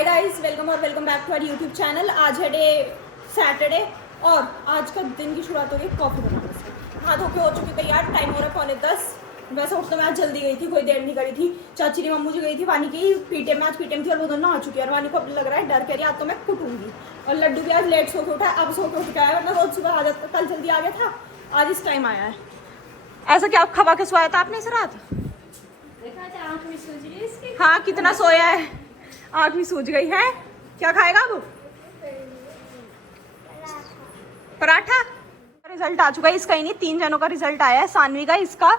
हाय guys, welcome और welcome back to our YouTube channel. आज है डे सैटरडे और आज का दिन की शुरुआत हो गई कॉफ़ी बनाने से। हाथ धोके हो चुकी तैयार, टाइम हो रहा है 9:45। वैसे उठ तो मैं आज जल्दी गई थी, कोई देर नहीं करी थी। चाची ने मम्मू जी गई थी वानी की पीटीएम में, आज पीटीएम थी और वो दोनों आ चुकी है और वानी को अब लग रहा है डर, कह रही आज तो मैं कुटूंगी। और लड्डू भी आज लेट सो के उठा है, अब सो के उठ के आया, वरना रोज सुबह आ जाता, कल जल्दी आ गया था, आज इस टाइम आया है। ऐसा क्या आप खवा के सोया था आपने इस रात? हाँ, कितना सोया है, आँख भी सूज गई है। क्या खाएगा अब? पराठा। रिजल्ट आ चुका है इसका, ही नहीं 3 जनों का रिजल्ट आया है, सानवी का, इसका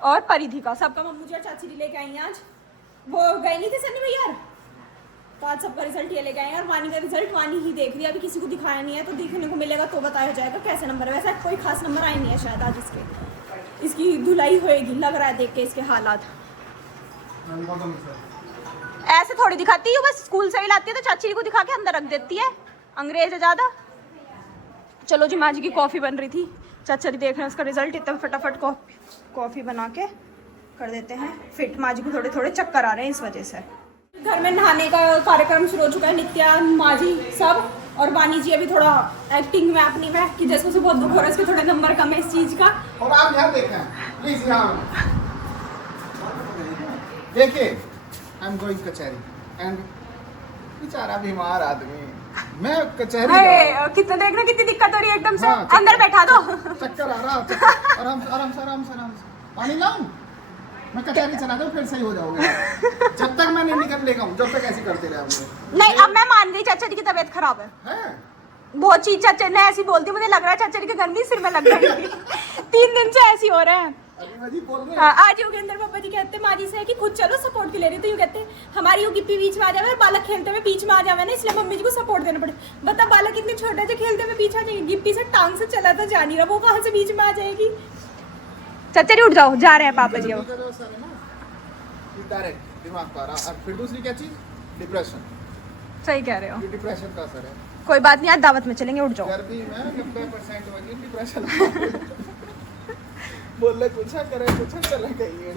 और परिधि का। सबका मम्मू जी और चाची जी लेके आई हैं आज, वो गए नहीं थे सन्नी भैया, तो आज सबका रिजल्ट ये लेके आए हैं। और वानी का रिजल्ट वानी ही देख रही है, अभी किसी को दिखाया नहीं है, तो दिखने को मिलेगा तो बताया जाएगा कैसे नंबर है। वैसे कोई खास नंबर आए नहीं है शायद आज इसकी धुलाई होएगी, लग रहा है देख के इसके हालात। ऐसे थोड़ी दिखाती है, बस स्कूल से ही लाती है तो चाची को दिखा के अंदर रख देती है, अंग्रेज है ज़्यादा। चलो जी, माँ जी की कॉफ़ी बन रही थी, चाचा जी देख रहे हैं उसका रिजल्ट, इतना फटाफट कॉफ़ी बना के कर देते हैं फिट। माँ जी को थोड़े थोड़े चक्कर आ रहे हैं इस वजह से। घर में नहाने का कार्यक्रम शुरू हो चुका है, नित्या, माँ जी सब, और वानी जी अभी थोड़ा एक्टिंग में अपनी में कि जैसे उसे बहुत दुख हो रहा है, इसके थोड़े नंबर कम है इस चीज़ का। और आप यहाँ देखें प्लीज, यहाँ देखिए, आई एम गोइंग कचहरी एंड बेचारा बीमार आदमी, मैं कचहरी कितना देखना कितनी दिक्कत हो रही है एकदम से। हाँ, अंदर बैठा दो, चक्कर आ रहा, आराम से आराम से आराम से आराम से। पानी लाऊं? मैं कचहरी चला दूं, फिर सही हो जाओगे। जब तक मैं नहीं निकल लेगा हूं, जब तक ऐसे करते रहोगे। नहीं, अब मैं मान गई चाचा जी की तबीयत खराब है। बहुत चीज चाचा ने ऐसी बोलती, मुझे लग रहा है चाचा जी की गर्मी सिर में लग गई। 3 दिन से ऐसी हो रहा है। आज योगेंद्र पापा जी कहते हैं माँ जी से कि खुद चलो सपोर्ट के ले रही, तो यू कहते हैं हमारी यो गिप्पी बीच में आ जावे और बालक खेलते हुए बीच में आ जावे ना, इसलिए मम्मी जी को सपोर्ट देना पड़े। बता, बालक इतने छोटे से खेलते हुए पीछे आ जाएगी, गिप्पी से टांग से चला तो जा नहीं रहा, वो कहाँ से बीच में आ जाएगी। चाचा जी उठ जाओ, जा रहे हैं पापा जी। दिमाग का रहा। फिर दूसरी क्या चीज? डिप्रेशन। सही कह रहे हो, डिप्रेशन का असर है। कोई बात नहीं, आज दावत में चलेंगे, उठ जाओ। गर्मी में 90% वही डिप्रेशन। बोले कुछ करे कुछ चले कहीं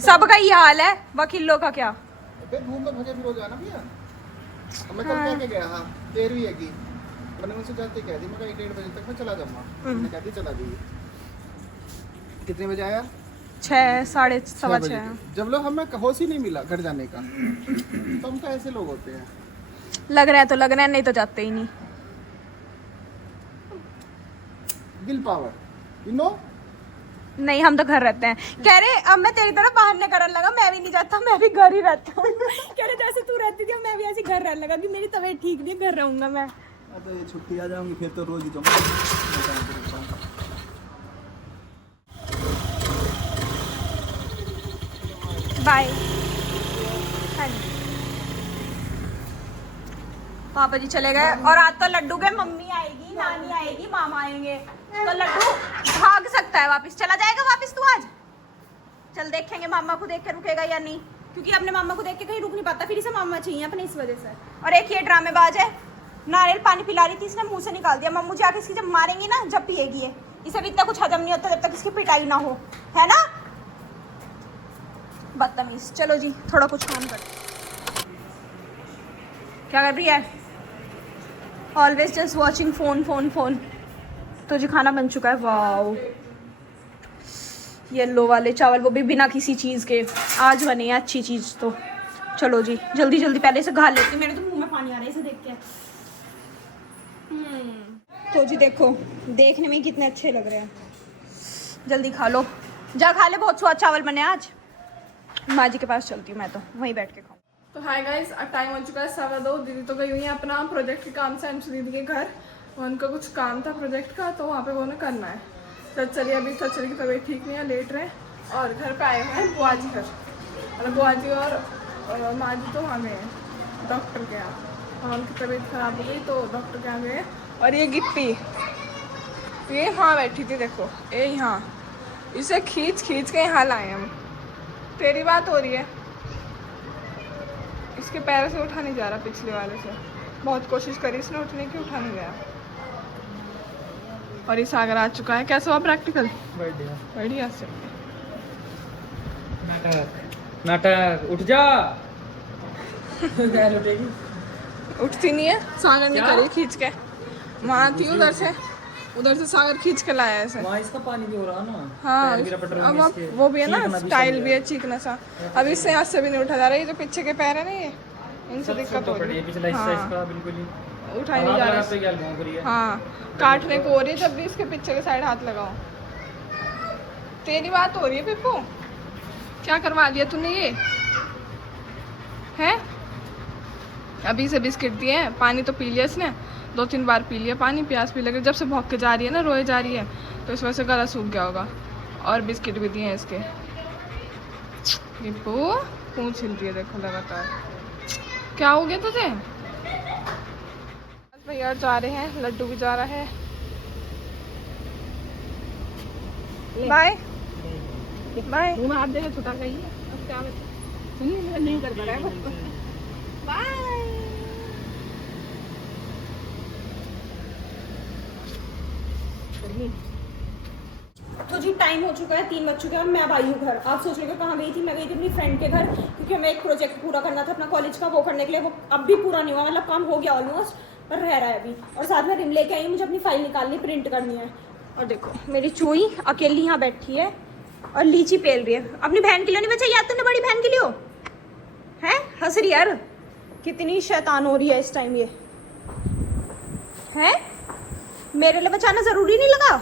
सबका ही हाल है, वकीलों का क्या। फिर घूम तो भजे फिर हो जाना भैया। मैं कल कह के गया, हाँ 13वीं है की, मैंने उनसे जाते कह दी, मैं 1:30 बजे तक मैं चला जाऊंगा। मैंने कह दी चला जाइए। कितने बजे आया? 6, 6:15। जब लोग हमें होश ही नहीं मिला घर जाने का, तो हम तो ऐसे लोग होते हैं। लग रहा है तो लग रहा है, नहीं तो जाते ही नहीं। Will power, you know. नहीं, हम तो घर रहते हैं। कह रहे अब मैं तेरी तरफ बाहर न करने लगा, मैं भी नहीं जाता, मैं भी घर ही रहता हूँ। कह रहे जैसे तू रहती थी मैं भी ऐसे घर रहने लगा कि मेरी तबीयत ठीक नहीं है, घर रहूंगा मैं। तो ये छुट्टी आ जाऊंगी फिर तो रोज ही जाऊंगा। बाय। हाँ जी, पापा जी चले गए और आज तो लड्डू के मम्मी आएगी, नानी आएगी, मामा आएंगे, तो लड्डू भाग सकता है वापस, चला जाएगा वापस तू आज। चल देखेंगे मामा को देख के रुकेगा या नहीं, क्योंकि अपने मामा को देख के कहीं रुक नहीं पाता, फिर इसे मामा चाहिए अपने, इस वजह से। और एक ये ड्रामेबाज है, नारियल पानी पिला रही थी, इसने मुंह से निकाल दिया। मम्मू जी आके इसकी जब मारेंगी ना, जब पिएगी ये, इसे भी इतना कुछ हजम नहीं होता जब तक इसकी पिटाई ना हो, है ना, बदतमीज। चलो जी, थोड़ा कुछ काम कर। क्या कर रही है? Always just watching phone phone phone. तो जी खाना बन चुका है, वाओ, येलो वाले चावल, वो भी बिना किसी चीज़ के आज बने हैं, अच्छी चीज़। तो चलो जी, जल्दी जल्दी पहले से खा लेती हूँ, मेरे तो मुंह में पानी आ रहा है इसे देख के। तो जी देखो, देखने में कितने अच्छे लग रहे हैं, जल्दी खा लो, जा खा ले, बहुत स्वाद चावल बने आज। माँ जी के पास चलती हूँ मैं, तो वहीं बैठ के खाऊँ। तो हाय गाइस, टाइम हो चुका है 2:15। दीदी तो गई हुई है अपना प्रोजेक्ट के काम से अंशु दीदी के घर, उनका कुछ काम था प्रोजेक्ट का, तो वहाँ पे वो उन्हें करना है। चचरी अभी चचरी की तबीयत ठीक नहीं है, लेट रहे, और घर पे आए हैं बुआ जी घर, मतलब बुआ जी और माँ जी तो वहाँ गए हैं डॉक्टर के यहाँ, और उनकी तबीयत ख़राब हो गई तो डॉक्टर के यहाँ गए। और ये गिप्पी ये यहाँ बैठी थी, देखो ये यहाँ, इसे खींच खींच के यहाँ लाए हम। तेरी बात हो रही है, इसके पैरों से उठा नहीं जा रहा, पिछले वाले से बहुत कोशिश करी इसने उठने की, उठा नहीं गया। और ये सागर आ चुका है। कैसा हुआ प्रैक्टिकल? बढ़िया बढ़िया से। नाटक नाटक, उठ जा। उठती नहीं है, सागर ने करी खींच के, वहाँ थी उधर से सागर खींच के लाया ऐसे। वहाँ इसका पानी भी हो रहा ना। हाँ पैर भी रपट रहे अब हैं इसके। वो भी है ना, चीखना भी स्टाइल चल भी है चीकना सा। अब इससे हाथ से भी नहीं उठा जा रहा है, ये जो पीछे के पैर है ना ये, इनसे दिक्कत हो रही है। पिछला हिस्सा हाँ, इसका बिल्कुल ही उठा ही नहीं जा हाथ रहा लगाते क्या घूम रही है। हाँ, काटने को हो रही है जब भी इसके पीछे के साइड हाथ लगाओ। तेरी बात हो रही है पिप्पू, क्या करवा लिया तूने ये है? अभी से बिस्किट दिए हैं, पानी तो पी लिया इसने, 2-3 बार पी लिया पानी, प्यास भी लग रही, जब से भौंक के जा रही है ना, रोए जा रही है, तो इस वजह से गला सूख गया होगा। और बिस्किट भी दिए हैं इसके। पिप्पू पूंछ हिल रही है देखो लगातार, क्या हो गया तुझे? भैया जा रहे हैं, लड्डू भी जा रहा है। Bye bye. मुंह में हाथ देना छुटा गई है, अब क्या सुनिए नहीं कर पा रहा है। बाय। तो जी टाइम हो चुका है, 3 बज चुके हैं और मैं अब आई हूँ घर। आप सोच रहे हो कहाँ गई थी? मैं गई थी अपनी फ्रेंड के घर, क्योंकि हमें एक प्रोजेक्ट पूरा करना था अपना कॉलेज का, वो करने के लिए। वो अब भी पूरा नहीं हुआ, मतलब काम हो गया ऑलमोस्ट, पर रह रहा है अभी। और साथ में रिम लेके आई, मुझे अपनी फाइल निकालनी, प्रिंट करनी है। और देखो मेरी चूई अकेली यहाँ बैठी है और लीची पेल रही है। अपनी बहन के लिए नहीं बचा, याद तुमने बड़ी बहन के लिए हो हैं? हंस रही यार, कितनी शैतान हो रही है इस टाइम ये है। मेरे लिए बचाना जरूरी नहीं लगा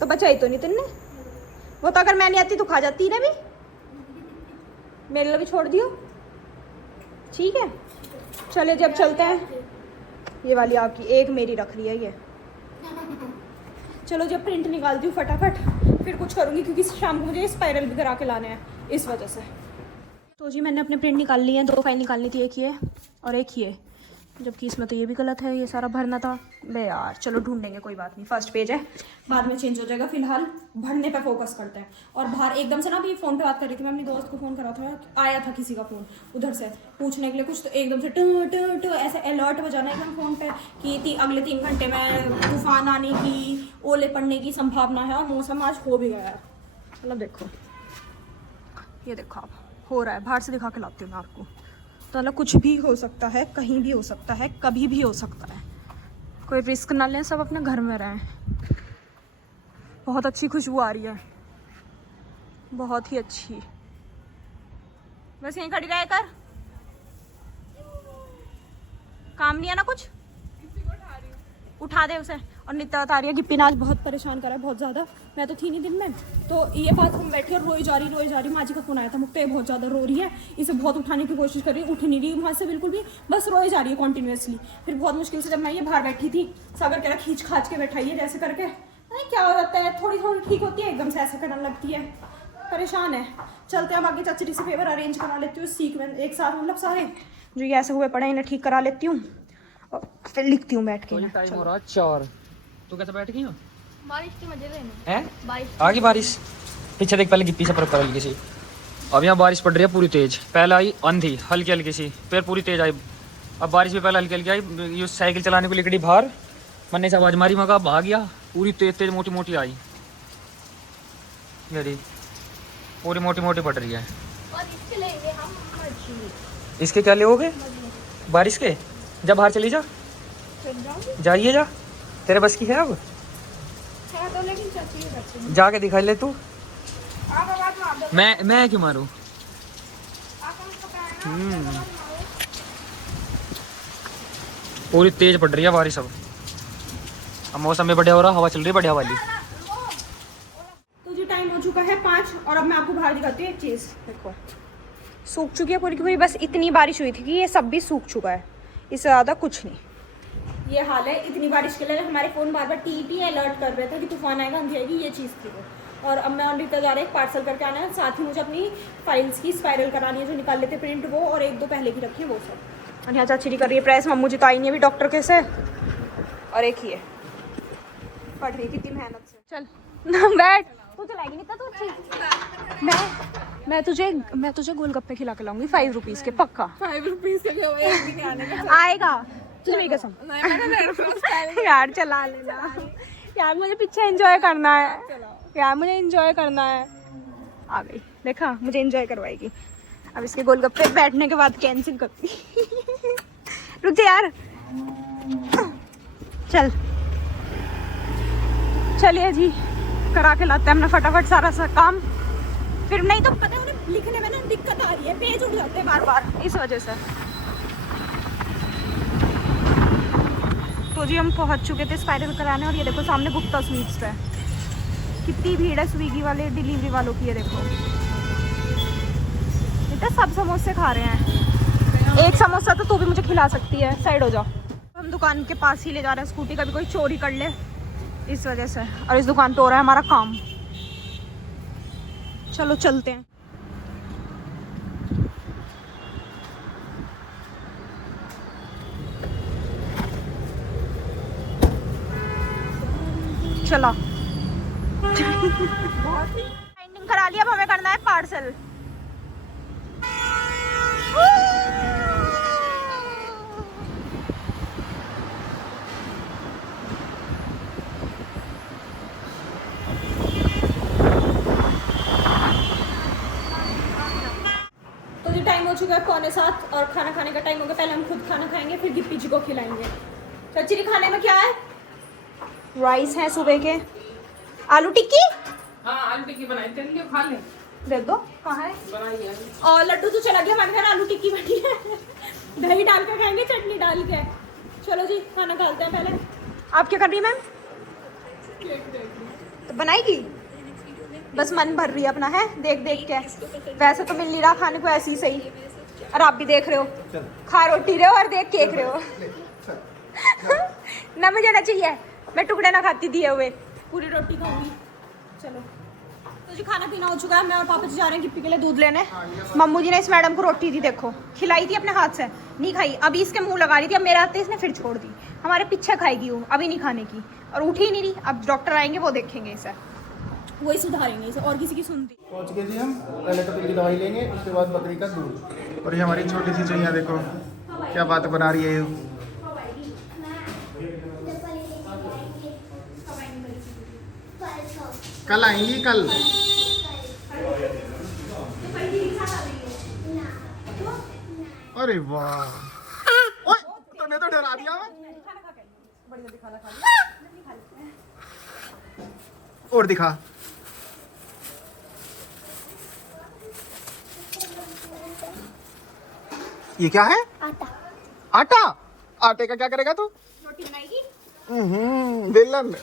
तो बचाई तो नहीं तुमने। वो तो अगर मैं नहीं आती तो खा जाती ना भी। मेरे लिए भी छोड़ दियो, ठीक है? चले जब चलते हैं। ये वाली आपकी, एक मेरी रख रही है ये। चलो जब प्रिंट निकालती हूँ फटाफट, फिर कुछ करूँगी, क्योंकि शाम को मुझे स्पाइरल भी करा के लाने हैं इस वजह से। तो जी मैंने अपने प्रिंट निकाल लिए हैं, 2 फाइल निकालनी थी, एक ये और एक ये, जबकि इसमें तो ये भी गलत है, ये सारा भरना था बे यार। चलो ढूंढ लेंगे, कोई बात नहीं, फर्स्ट पेज है, बाद में चेंज हो जाएगा। फिलहाल भरने पे फोकस करते हैं। और बाहर एकदम से ना, अभी फ़ोन पे बात कर रही थी मैं, अपनी दोस्त को फ़ोन करा था, आया था किसी का फ़ोन उधर से पूछने के लिए कुछ, तो एकदम से टू टू टू ऐसे अलर्ट बजाना एकदम फ़ोन पे कि अगले 3 घंटे में तूफान आने की, ओले पड़ने की संभावना है। और मौसम आज हो भी गया है, मतलब देखो, ये देखो आप, हो रहा है। बाहर से दिखा के लाती हूँ मैं आपको। तो मतलब कुछ भी हो सकता है, कहीं भी हो सकता है, कभी भी हो सकता है। कोई रिस्क ना लें, सब अपने घर में रहें। बहुत अच्छी खुशबू आ रही है, बहुत ही अच्छी। बस यहीं खड़ी रह कर, काम नहीं है ना कुछ, उठा दे उसे। और नित्या बता रही है गिप्पी ने आज बहुत परेशान करा है, बहुत ज़्यादा। मैं तो थी नहीं दिन में, तो ये बात हम बैठी और रोई जा रही। माँ जी का फ़ोन आया था, मुझे बहुत ज़्यादा रो रही है, इसे बहुत उठाने की कोशिश कर रही है, उठ नहीं रही वहाँ से बिल्कुल भी, बस रोई जा रही है कॉन्टीन्यूसली। फिर बहुत मुश्किल से जब मैं ये बाहर बैठी थी, सागर कह रहा खींच खाच के बैठाइए जैसे करके। अरे क्या हो जाता है, थोड़ी थोड़ी ठीक होती है, एकदम से ऐसा करने लगती है, परेशान है। चलते हैं बाकी, चचरी से पेपर अरेंज करा लेती हूँ सीक्वेंस एक साथ, मतलब सारे जो ये ऐसे हुए पड़े इन्हें ठीक करा लेती हूँ और फिर लिखती हूँ बैठ के। टाइम हो रहा 4। तू कैसे बैठ गई हो? बारिश के मजे लेने हैं? बारिश आ गई बारिश, पीछे देख, पहले गिप्पी से पर हल्की सी। अब यहाँ बारिश पड़ रही है पूरी तेज। पहले आई आंधी हल्की हल्की सी, फिर पूरी तेज आई। अब बारिश भी पहले हल्की हल्की आई। ये साइकिल चलाने को लिकड़ी बाहर, मैंने से आवाज मारी, मैं कहा भाग गया। पूरी तेज तेज मोटी मोटी आई, ये पूरी मोटी मोटी पड़ रही है। और इसके लेंगे हम मछली। इसके क्या लोगे बारिश के? जब बाहर चली जा, जाइए जा, तेरे बस की है अब? है तो, लेकिन चाची के बच्चे हैं। जाके दिखा ले तू। आप आवाज मार दो। मैं क्यों मारूं? आप हमें पता है ना, आवाज मारो। पूरी तेज पड़ रही है बारिश अब मौसम भी बढ़िया हो रहा, हवा चल रही है बढ़िया वाली। तो जी टाइम हो चुका है 5 और अब मैं आपको बाहर दिखाती हूँ एक चीज़। देखो सूख चुकी है पूरी की पूरी, बस इतनी बारिश हुई थी कि ये सब भी सूख चुका है, इससे ज़्यादा कुछ नहीं। ये हाल है, इतनी बारिश के लिए हमारे फ़ोन बार बार टी अलर्ट कर रहे थे कि तूफान आएगा, आंधी आएगी, ये चीज़ थी वो। और अब मैं अमृता जा रहा है एक पार्सल करके आना है, साथ ही मुझे अपनी फाइल्स की स्पाइरल करानी है, जो निकाल लेते प्रिंट वो, और 1-2 पहले की रखी है वो सब। और यहाँ चाची कर रही है प्रेस, मम्मू जी तो आई नहीं अभी डॉक्टर के से। और एक ही है पढ़ रही कितनी मेहनत से। चल बैठ, तू चलाएगी नहीं तो अच्छी। मैं तुझे गोलगप्पे खिला के लाऊंगी 5 रुपीज़ के, पक्का। 5 रुपीज़ के लिए एक भी नहीं आने का। आएगा तुझे मेरी कसम। नहीं, मैंने यार चला लेना यार, मुझे पीछे एंजॉय करना है यार, मुझे एंजॉय करना है। आ गई, देखा मुझे एंजॉय करवाएगी। अब इसके गोलगप्पे बैठने के बाद कैंसिल करती रुक जा यार, चलिए जी करा के लाते हैं हमने फटाफट सारा सा काम, फिर नहीं तो पता है उन्हें लिखने में ना दिक्कत आ रही है, पेज उठ जाते हैं बार बार इस वजह से। तो जी हम पहुंच चुके थे स्पाइरल कराने और ये देखो सामने गुप्ता स्वीट्स पे कितनी भीड़ है स्विगी वाले डिलीवरी वालों की। ये देखो बेटा सब समोसे खा रहे हैं, एक समोसा तो तू भी मुझे खिला सकती है, साइड हो जाओ। हम दुकान के पास ही ले जा रहे हैं स्कूटी, कभी कोई चोरी कर ले इस वजह से, और इस दुकान पे हो रहा है हमारा काम। चलो चलते हैं। चलो फाइंडिंग करा लिया, अब हमें करना है पार्सल। तो जी टाइम हो चुका है 6:45 और खाना खाने का टाइम हो गया। पहले हम खुद खाना खाएंगे फिर गिप्पी जी को खिलाएंगे। चच्ची खाने में क्या है? राइस है सुबह के, आलू टिक्की। हाँ आलू टिक्की बनाई, तेरे लिए खा ले। दे दो, कहाँ है? बनाई है। और लड्डू तो चला गया, हमारे घर आलू टिक्की बनी है दही डाल कर खाएंगे, चटनी डाल के। चलो जी खाना खाते हैं पहले। आप क्या कर रही है मैम? तो बनाएगी, बस मन भर रही है अपना, है देख देख के। वैसे तो मिल नहीं रहा खाने को ऐसे ही सही, और आप भी देख रहे हो, खा रोटी रहे हो और देख केक रहे हो ना मुझे ना चाहिए, मैं टुकड़े ना खाती दिए हुए, पूरी रोटी खाऊंगी। चलो तो जी खाना पीना हो चुका है, मैं और पापा जी जा रहे हैं गिप्पी के लिए दूध लेने। मम्मू जी ने इस मैडम को रोटी दी, देखो खिलाई थी अपने हाथ से, नहीं खाई, अभी इसके मुंह लगा रही थी, अब मेरे आते इसने फिर छोड़ दी। हमारे पीछे खाएगी वो, अभी नहीं खाने की, और उठी ही नहीं रही। अब डॉक्टर आएंगे वो देखेंगे इसे, वही सुधारेंगे इसे, और किसी की सुनती। पहुँच गए जी हम, पहले तो की दवाई लेंगे, उसके बाद बकरी का दूध। और ये हमारी छोटी सी चिड़िया देखो क्या बात बना रही है ये। कल आएंगी कल। अरे वाह, ओए तूने तो डरा दिया। और दिखा, ये क्या है? आटा। आटा? आटे का क्या करेगा तू? रोटी बनाएगी। बेलन